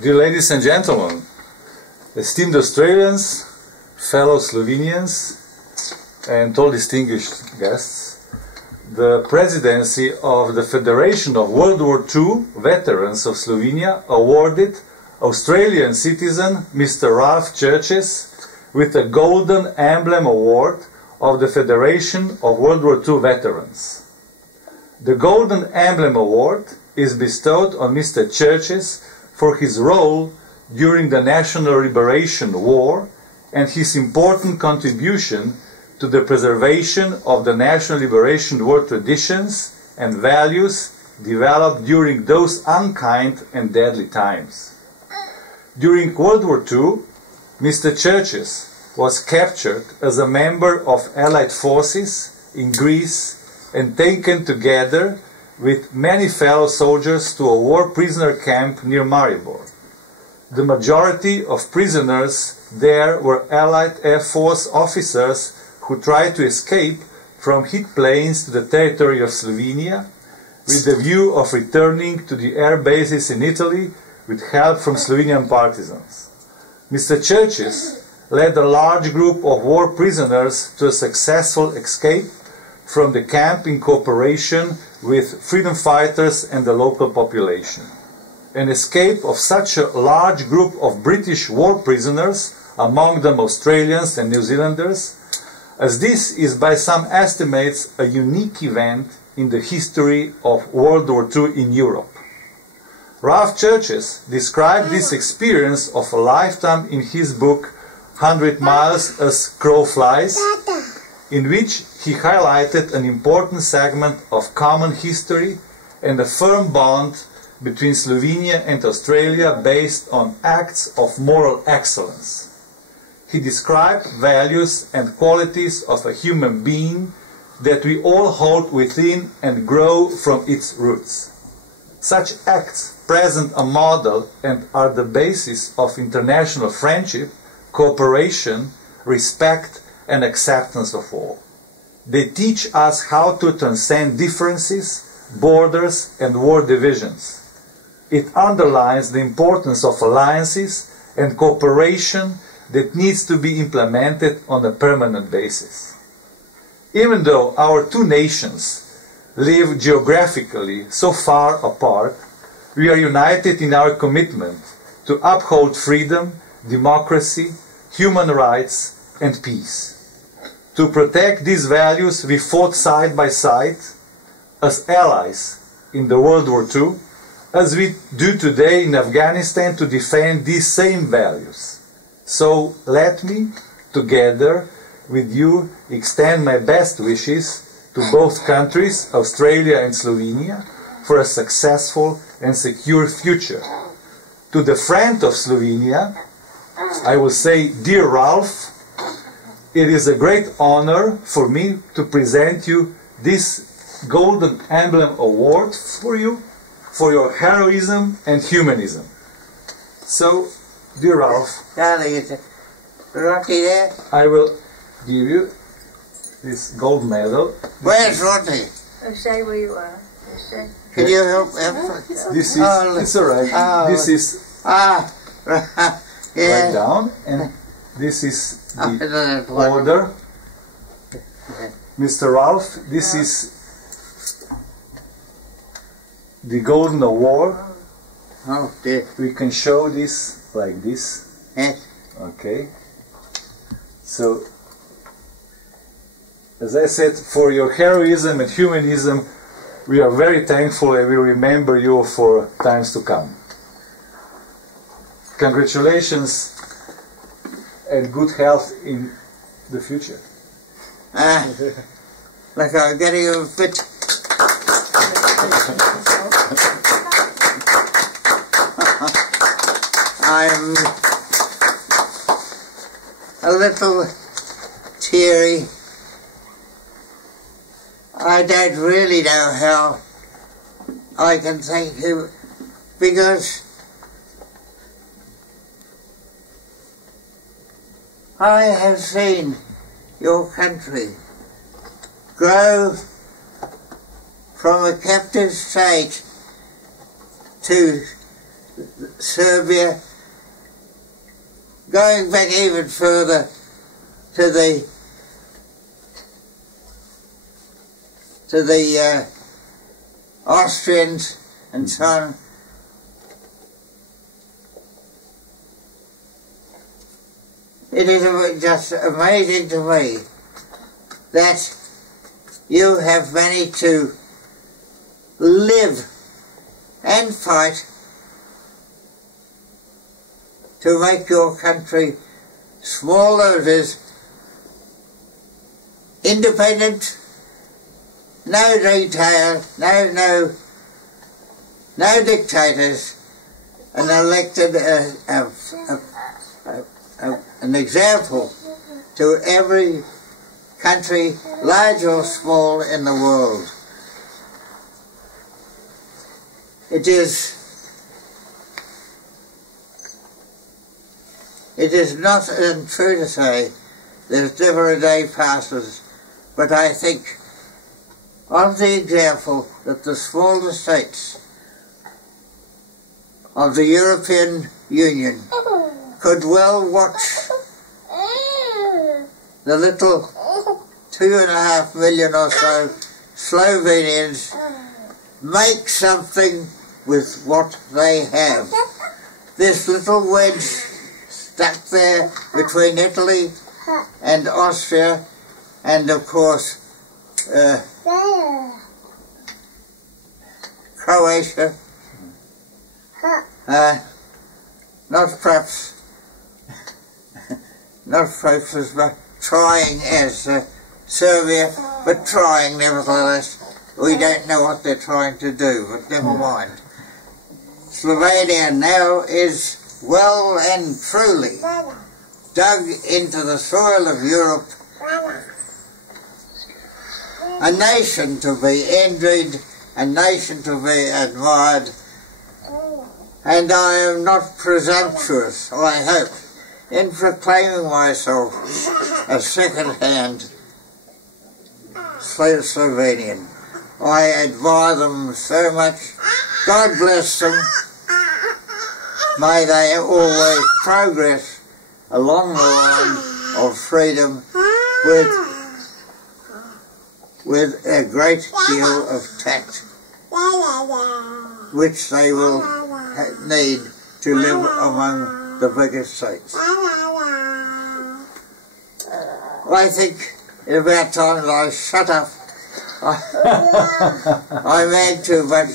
Dear ladies and gentlemen, esteemed Australians, fellow Slovenians, and all distinguished guests, the presidency of the Federation of World War II Veterans of Slovenia awarded Australian citizen Mr. Ralph Churches with a Golden Emblem Award of the Federation of World War II Veterans. The Golden Emblem Award is bestowed on Mr. Churches for his role during the National Liberation War and his important contribution to the preservation of the National Liberation War traditions and values developed during those unkind and deadly times. During World War II, Mr. Churches was captured as a member of Allied forces in Greece and taken together with many fellow soldiers to a war prisoner camp near Maribor. The majority of prisoners there were Allied Air Force officers who tried to escape from hit planes to the territory of Slovenia with the view of returning to the air bases in Italy with help from Slovenian partisans. Mr. Churches led a large group of war prisoners to a successful escape from the camp in cooperation with freedom fighters and the local population. An escape of such a large group of British war prisoners, among them Australians and New Zealanders, as this is by some estimates a unique event in the history of World War II in Europe. Ralph Churches described this experience of a lifetime in his book 100 Miles as Crow Flies, in which he highlighted an important segment of common history and a firm bond between Slovenia and Australia based on acts of moral excellence. He described values and qualities of a human being that we all hold within and grow from its roots. Such acts present a model and are the basis of international friendship, cooperation, respect, and acceptance of all. They teach us how to transcend differences, borders, and war divisions. It underlines the importance of alliances and cooperation that needs to be implemented on a permanent basis. Even though our two nations live geographically so far apart, we are united in our commitment to uphold freedom, democracy, human rights, and peace. To protect these values, we fought side by side as allies in the World War II, as we do today in Afghanistan to defend these same values. So let me, together with you, extend my best wishes to both countries, Australia and Slovenia, for a successful and secure future. To the friend of Slovenia, I will say, dear Ralph, it is a great honor for me to present you this Golden Emblem Award for you, for your heroism and humanism. So, dear Ralph, I will give you this gold medal. Where's Rodney? Oh, say where you are. Can you help? This is, it's alright. This is right down, and this is the order. Mr. Ralph, this is the Golden Award. Oh, dear. We can show this like this. Yes. Okay. So, as I said, for your heroism and humanism, we are very thankful and we remember you for times to come. Congratulations and good health in the future. Like I'm getting a bit... I'm a little teary. I don't really know how I can thank you, because I have seen your country grow from a captive state to Serbia, going back even further to the Austrians and so on. It is just amazing to me that you have managed to live and fight to make your country, small though it is, independent, no retail, no dictators, and elected an example to every country, large or small, in the world. It is not untrue to say there's never a day passes, but I think of the example that the smaller states of the European Union could well watch the little 2.5 million or so Slovenians make something with what they have. This little wedge stuck there between Italy and Austria and of course Croatia, not perhaps as much trying as Serbia, but trying nevertheless. We don't know what they're trying to do, but never mind. Slovenia now is well and truly dug into the soil of Europe, a nation to be envied, a nation to be admired, and I am not presumptuous, I hope, in proclaiming myself a second-hand Slovenian. I admire them so much. God bless them. May they always progress along the line of freedom with a great deal of tact, which they will need to live among the bigger states. I think it's about time that I shut up. I meant to, but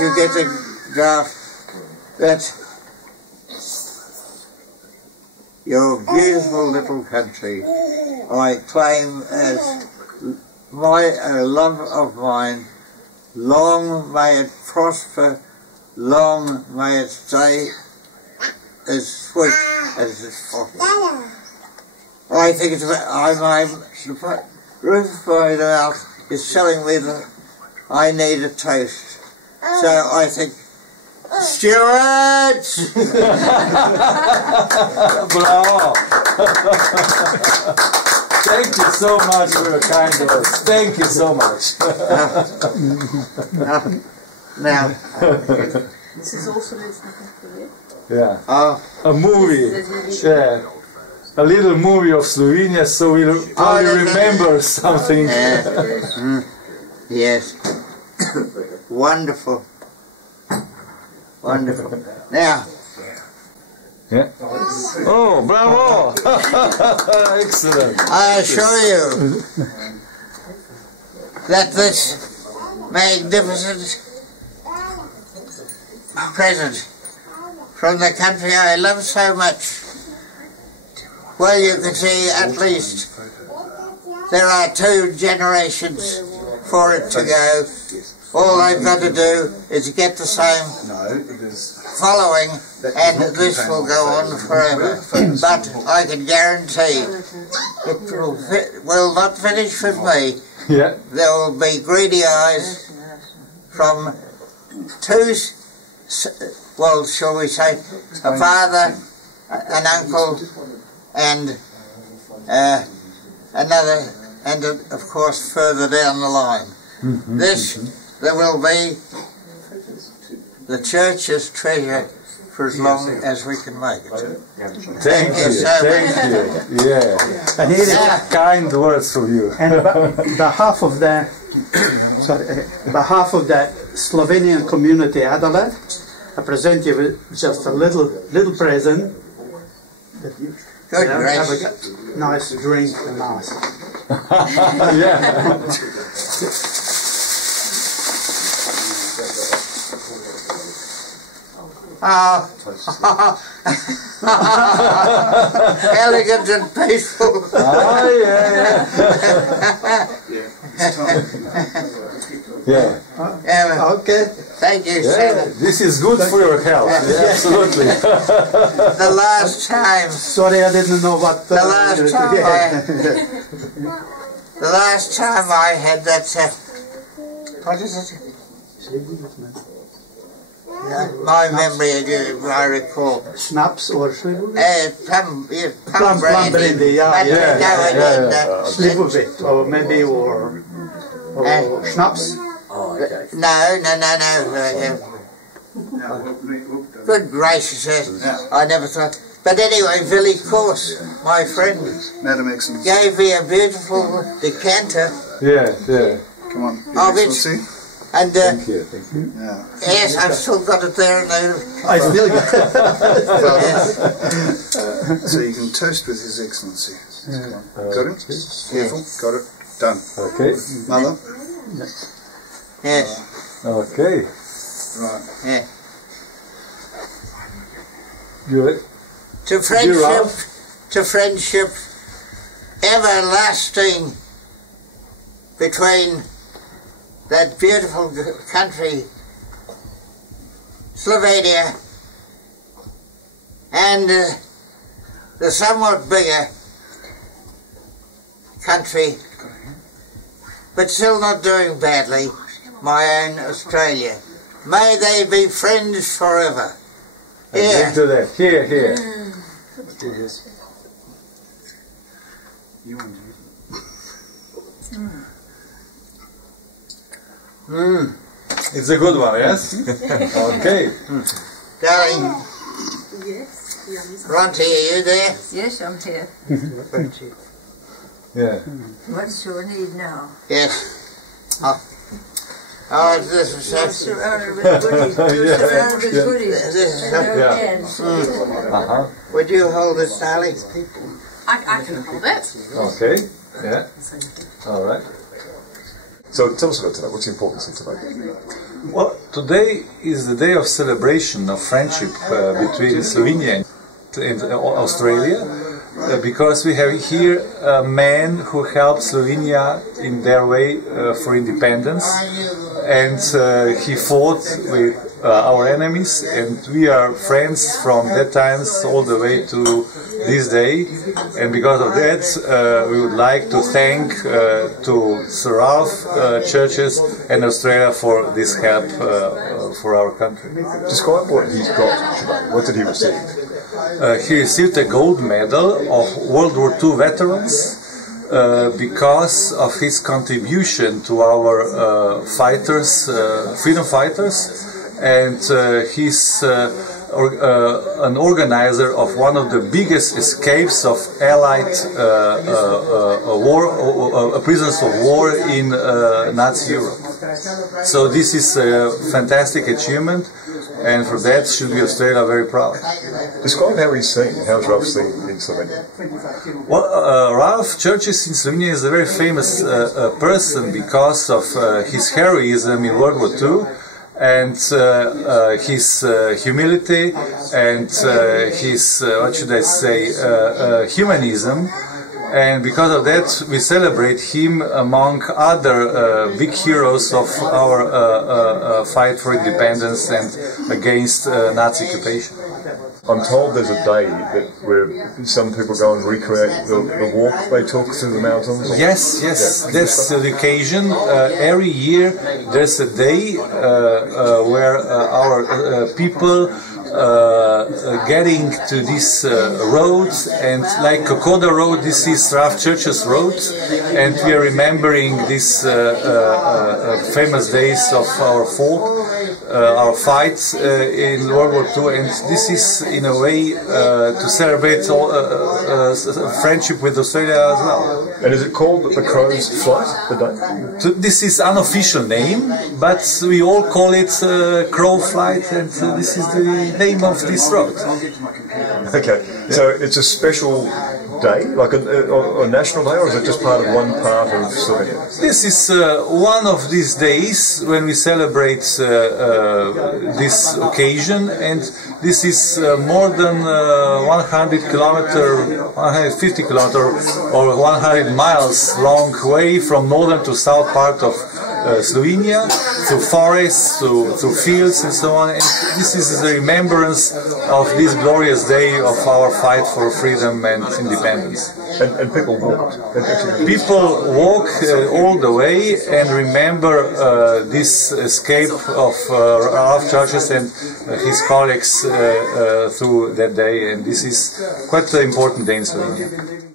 you get the draft that your beautiful little country I claim as a love of mine. Long may it prosper, long may it stay as sweet as it's possible. I think it's Ruth by the mouth is telling me that I need a toast. So I think, Stuart! Bravo! Thank you so much for your kind words. Thank you so much. Now. This is also listening for you. Yeah. A movie. Yeah. A little movie of Slovenia, so we'll probably remember something. Yes. Wonderful. Wonderful. Now. Yeah. Oh, bravo! Excellent. I assure you that this magnificent present from the country I love so much, well, you can see at least there are 2 generations for it to go. All I've got to do is get the same following, and this will go on forever. But I can guarantee it will not finish with me. Yeah. There will be greedy eyes from 2, well, shall we say, a father, an uncle, and another, and of course further down the line. This, there will be the church's treasure for as long as we can make it. Thank you, thank you. Yeah. And here is Kind words from you. and behalf of the behalf of the Slovenian community Adelaide, I present you with just a little present. That you Good have gracious. a nice drink and nice. Yeah. Elegant and peaceful. Ah, yeah, yeah. Yeah. Okay. Thank you, Yeah, Senator. this is good for your health. Yeah, absolutely. The last time, Sorry, I didn't know what. the last time I had that, what is it? My memory, I recall. Snaps or Plum Plum brandy, yeah, But yeah. Slivovit, or maybe or schnapps. No. Good gracious, I never thought. But anyway, Billy Course, my friend, Madam Excellency. gave me a beautiful decanter Yeah, yeah. Come on. of Your it. Excellency. And Thank you, thank you. Yeah. yes, I've still got it there. And I still got So you can toast with His Excellency. Got it? Careful. Got it. Done. Okay, Mother? yes, okay. Right. yeah. Good. To friendship, everlasting between that beautiful country, Slovenia, and the somewhat bigger country, but still not doing badly, my own Australia. May they be friends forever. Here. Into that. Here. You want It's a good one, yes? Okay. Darling, Yes, Ronty, are you there? Yes, I'm here. Yeah. What's your need now? Yes. Oh, this is You're surrounded with goodies. You're surrounded with goodies. This is And their hands. Uh-huh. Would you hold it, darling? I can hold it. Okay. Yeah. All right. So tell us about tonight. What's the importance of tonight? Well, today is the day of celebration of friendship between Slovenia and Australia, because we have here a man who helped Slovenia in their way for independence, and he fought with our enemies, and we are friends from that times all the way to this day, and because of that we would like to thank to Seraph churches and Australia for this help for our country. Describe what he's got today. What did he receive? He received a gold medal of World War II veterans because of his contribution to our fighters, freedom fighters, and he's an organizer of one of the biggest escapes of Allied prisoners of war in Nazi Europe. So this is a fantastic achievement, and for that should be Australia very proud. Describe how he's seen. How's Ralph seen in Slovenia? Well, Ralph Churches in Slovenia is a very famous person because of his heroism in World War II, and his humility, and his, what should I say, humanism. And because of that, we celebrate him among other big heroes of our fight for independence and against Nazi occupation. I'm told there's a day that where some people go and recreate the walk they took through the mountains. Yes, that's the occasion. Every year there's a day where our people getting to this road, and like Kokoda Road, this is Ralph Churches Road, and we are remembering these famous days of our folk. our fight in World War II, and this is in a way to celebrate friendship with Australia as well. And is it called the Crow's Flight, the day? So this is unofficial name, but we all call it Crow Flight, and this is the name of this road. Okay, so it's a special day, like a national day, or is it just part of one part of Slovenia? This is one of these days when we celebrate this occasion, and this is more than 100 kilometer, 150 kilometer, or 100 miles long way from northern to south part of Slovenia, through forests, through fields and so on. And this is the remembrance of this glorious day of our fight for freedom and independence. And people walk. People walk all the way and remember this escape of Ralph Churches and his colleagues through that day. And this is quite an important day in Slovenia.